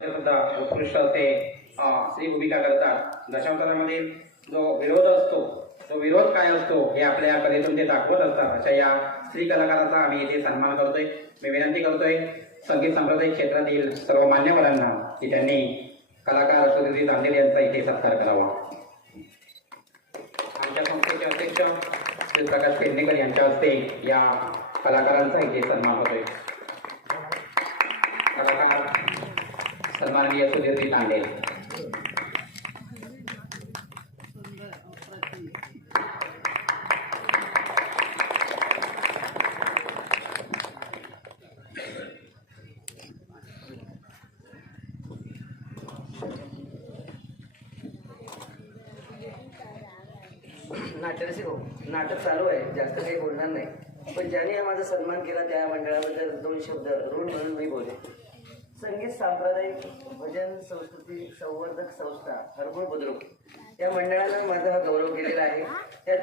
सुद्धा उत्कृष्ट असे स्त्री भूमिका करतात. दशावतारामध्ये जो विरोध असतो तो विरोध काय असतो हे आपल्या कलेतून ते दाखवत असतात. अशा या स्त्री कलाकाराचा आम्ही इथे सन्मान करतोय. मी विनंती करतोय संगीत संप्रदाय क्षेत्रातील सर्व मान्यवरांना की त्यांनी कलाकार सुधीर तांडेल यांचा इथे सत्कार करावा. आमच्या संस्थेचे अध्यक्ष श्री प्रकाश पेडणेकर यांच्या हस्ते या कलाकारांचा इथे सन्मान होतोय कलाकार सन्माननीय सुधीरजी तांडे नाट्यरसिक हो नाटक चालू आहे. जास्त काही बोलणार नाही. पण ज्याने हा माझा सन्मान केला त्या मंडळाबद्दल दोन शब्द ऋण म्हणून मी बोले संगीत सांप्रदायिक भजन संस्कृती संवर्धक संस्था हरबळ बुद्रुक. या मंडळानं माझा हा गौरव केलेला आहे. त्याच